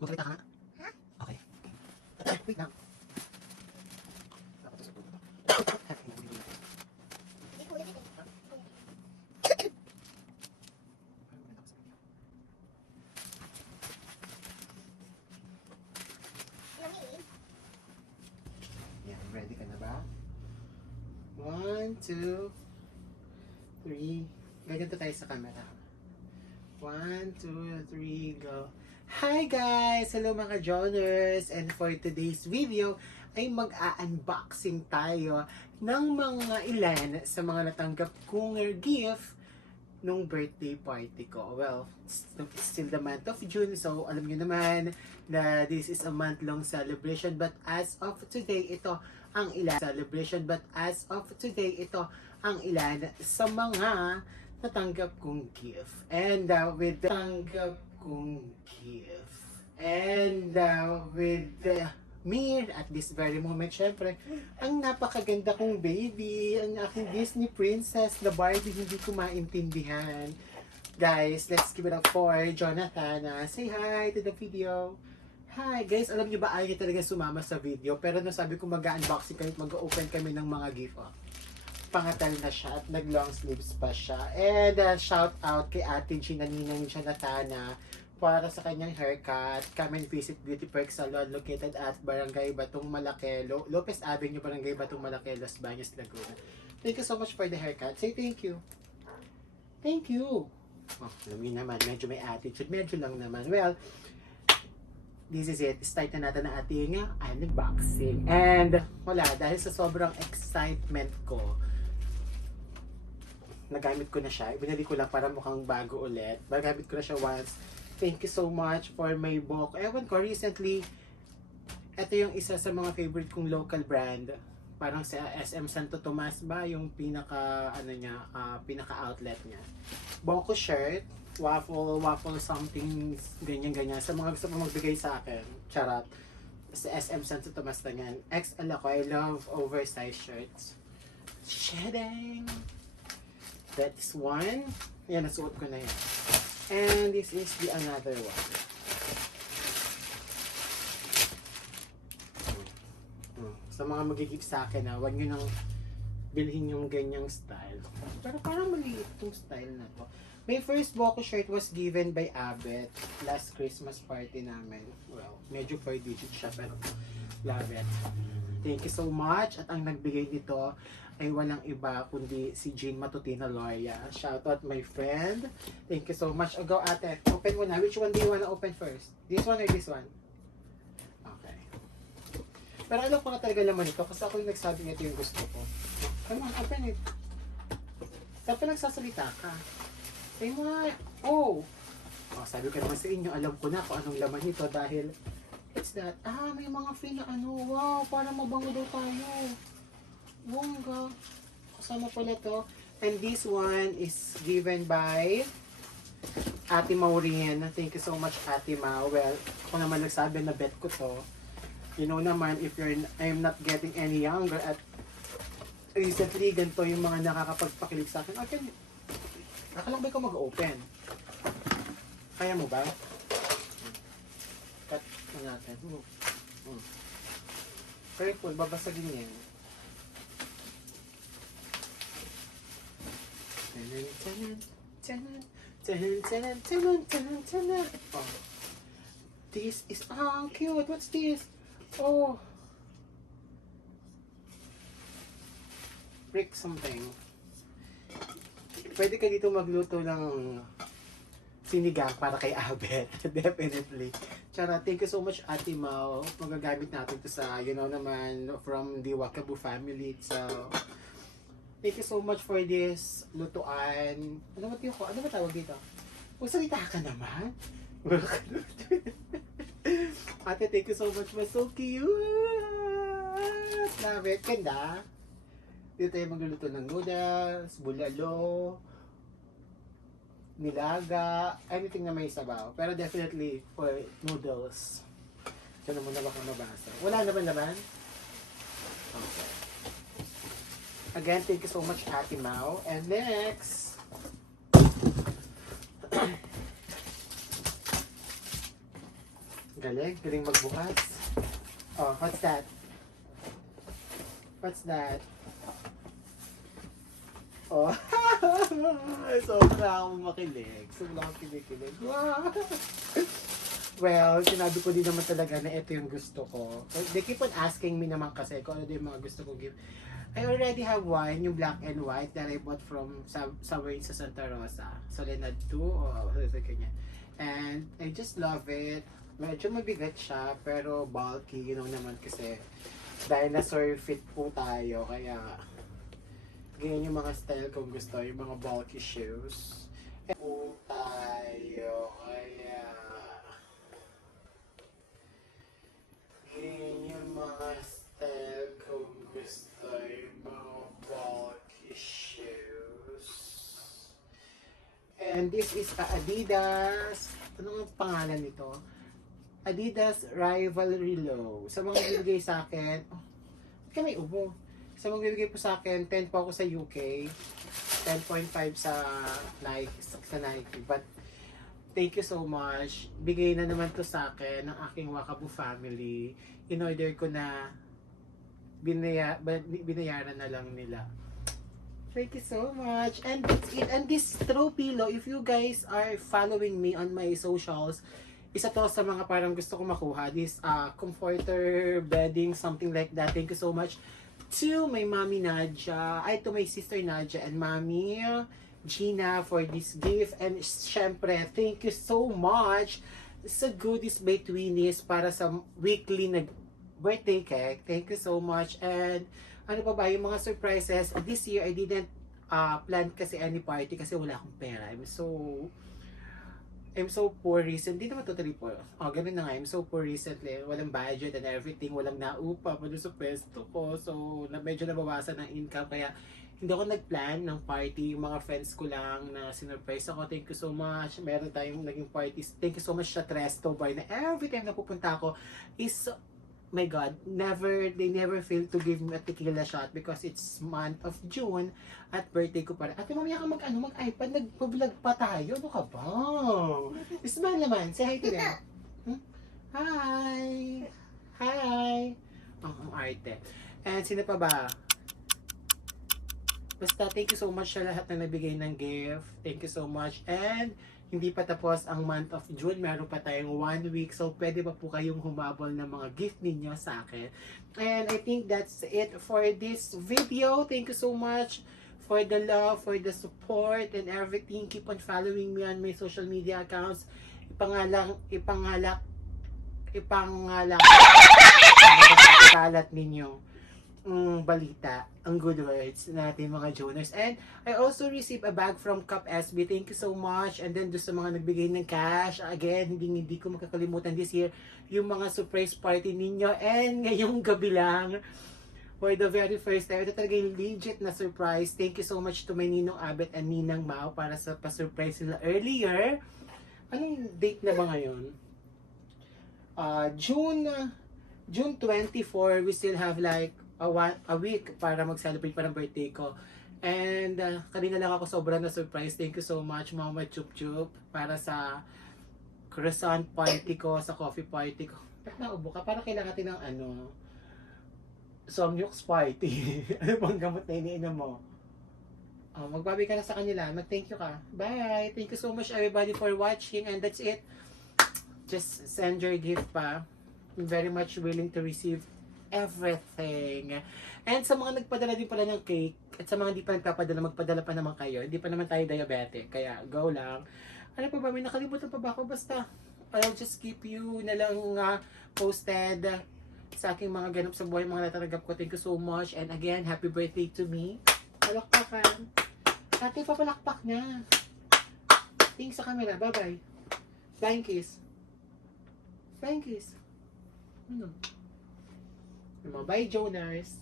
Magsalita ka nga. Ha? Okay. Wait lang. Dapat sa puto. Hindi ko ulit eh. Lamig. Yan, ready ka na ba? 1, 2, 3. Gaganto tayo sa camera. 1, 2, 3, go. Hi guys! Hello mga Joners! And for today's video ay mag-a-unboxing tayo ng mga ilan sa mga natanggap kong gift nung birthday party ko. Well, it's still the month of June, so alam niyo naman na this is a month-long celebration. But as of today, ito ang ilan celebration. But as of today, ito ang ilan sa mga natanggap kong gift. And with the tanggap kong gift. And with me at this very moment, syempre, ang napakaganda kong baby, ang aking Disney princess na Barbie, hindi ko maintindihan. Guys, let's give it up for Jonathan. Say hi to the video. Hi guys, alam niyo ba ayaw niya talaga sumama sa video, pero nung sabi ko mag-unboxing kami, mag-open kami ng mga gift, pangatal na siya at nag-long sleeves pa siya. And shout out kay Ate Gina Ninang Jonathan para sa kanyang haircut. Come and visit Beauty Perk Salon located at Barangay Batong Malake, Lopez Avenue, Barangay Batong Malake, Los Baños, Laguna. Thank you so much for the haircut. Say thank you. Thank you. Oh, alam niyo naman, medyo may attitude. Medyo lang naman. Well, this is it. Start na natin ang ating unboxing. And wala, dahil sa sobrang excitement ko, nagamit ko na siya. Binili ko lang para mukhang bago ulit. Nagamit ko na siya once. Thank you so much for my book. Ewan ko, recently, ito yung isa sa mga favorite kong local brand. Parang sa SM Santo Tomas ba, yung pinaka, pinaka outlet niya. Boko shirt, waffle something, ganyan-ganyan. Sa mga gusto mo magbigay sa akin, charot. Sa SM Santo Tomas na yan. XL ako, I love oversized shirts. Shedding! That is one. Yan, nasuot ko na yan. And this is the another one. Sa mga magigip sa akin, huwag nyo nang bilhin yung ganyang style. Pero parang maliit yung style na to. My first Boko shirt was given by Abet last Christmas party namin. Well, medyo 4 digit siya, pero love it. Thank you so much. At ang nagbigay nito ay walang iba kundi si Jean Matutina Loria. Shoutout my friend. Thank you so much. O go ate, open mo na. Which one do you wanna open first? This one or this one? Okay. Pero alam ko na talaga naman ito kasi ako yung nagsabi ito yung gusto ko. Come on, open it. Saan pa nagsasalita ka? Say mo nga. Oh! Oh, sabi ko naman sa inyo, alam ko na kung anong laman nito dahil it's that, may mga free na wow, para mabango daw tayo. Bongga. Kasama pala to. And this one is given by Ate Maureen. Thank you so much, Ate Mau. Well, ako naman nagsabi na bet ko to. You know naman, if I'm not getting any younger at recently, ganito yung mga nakakapagpakilig sa akin. Okay, nakalakbay ko mag-open. Kaya mo ba? Cut na natin. Careful, babasagin yan. Oh. This is cute. What's this? Oh. Brick something. Pwede ka dito magluto ng sinigang para kay Abet. Definitely. Chara, thank you so much, Ate Mau. Magagamit natin to sa, you know naman, from the Wakabu family. So, thank you so much for this lutuan. Ano ba tawag dito? Magsalita ka naman. Ate, thank you so much. Mas so cute. Love it. Ganda. Dito tayo magluluto ng noodles, bulalo, nilaga, anything na may sabaw. Pero definitely for noodles. Ito naman na baka mabasa. Wala naman naman? Okay. Again, thank you so much, Ate Mau. And next, Galing, galing magbukas. Oh, what's that? What's that? Oh, sobra akong makilig. Sobra akong kinikilig. Wow. Well, sinabi ko din naman talaga na ito yung gusto ko. They keep on asking me naman kasi kung ano din yung mga gusto ko give. I already have one, yung black and white that I bought from somewhere sa Santa Rosa. Soledad 2 o ganyan. And I just love it. Medyo mabigat siya, pero bulky, you know naman kasi dinosaur fit po tayo. Kaya, ganyan yung mga style kung gusto, yung mga bulky shoes. Po tayo, kaya ganyan yung mga style kung gusto, yung mga bulky shoes. And this is Adidas. Ano ang pangalan nito? Adidas Rivalry Low. Sa mga bibigay sa akin, ba't ka may ubo? Sa mga bibigay po sa akin, 10 po ako sa UK, 10.5 sa Nike. But, thank you so much. Bigay na naman to sa akin ng aking Wakabu family. In order ko na binayaran na lang nila. Thank you so much. And that's it. And this throw pillow, if you guys are following me on my socials, isa to sa mga parang gusto ko makuha. This comforter, bedding, something like that. Thank you so much to my mommy Nadia, to my sister Nadia and mommy Gina for this gift. And syempre, thank you so much sa Goodies by Twinnies para sa weekly na birthday cake. Thank you so much. And ano pa ba, yung mga surprises. This year, I didn't plan kasi any party kasi wala akong pera. I'm so poor recently. Hindi naman totally poor. Ganun na nga. I'm so poor recently. Walang budget and everything. Walang naupa pa doon sa pwesto ko. So, medyo nabawasan ng income. Kaya, hindi ako nag-plan ng party. Yung mga friends ko lang na sinurprise ako. Thank you so much. Meron tayong naging parties. Thank you so much sa Tresto Bar na every time na pupunta ako is, my God, they never fail to give me a tequila shot because it's month of June at birthday ko para. Ate, mamaya ka mag-iPad, nagpa-vlog pa tayo. Ano ka ba? Smile naman. Say hi to them. Hi! Hi! Ang arte. And sino pa ba? Basta, thank you so much sa lahat na nabigay ng gift. Thank you so much. And hindi pa tapos ang month of June. Meron pa tayong 1 week. So, pwede pa po kayong humabol ng mga gift ninyo sa akin. And I think that's it for this video. Thank you so much for the love, for the support, and everything. Keep on following me on my social media accounts. Ipangalat ninyo balita, ang good words natin mga Joners. And I also received a bag from Cup SB. Thank you so much. And then doon sa mga nagbigay ng cash, again, hindi ko makakalimutan this year yung mga surprise party ninyo. And ngayong gabi lang, for the very first time, ito talaga yung legit na surprise. Thank you so much to my Ninong Abet and Ninang Mao para sa pa-surprise nila earlier. Anong date na ba ngayon? June 24, we still have like a week para mag-celebrate pa ng birthday ko. And kanina lang ako sobrang na-surprise. Thank you so much, Mama Chup Chup, para sa croissant party ko, sa coffee party ko. Ba't naubo ka? Para kailangan natin ng Somnux party. Ano bang gamot na iniinom mo? Magbabi ka na sa kanila. Mag-thank you ka. Bye! Thank you so much everybody for watching. And that's it. Just send your gift pa. I'm very much willing to receive everything. And sa mga nagpadala din pala ng cake, at sa mga hindi pa nagpapadala, magpadala pa naman kayo. Hindi pa naman tayo diabetic, kaya go lang. Ano pa ba? May nakalimutan pa ba ako? Basta, I'll just keep you na lang posted sa aking mga ganap sa buhay, mga natanggap ko. Thank you so much. And again, happy birthday to me. Palakpakan. Ate, papalakpak na. Tingin sa camera. Bye-bye. Flying kiss. Flying kiss. Ano? Bye, Joners.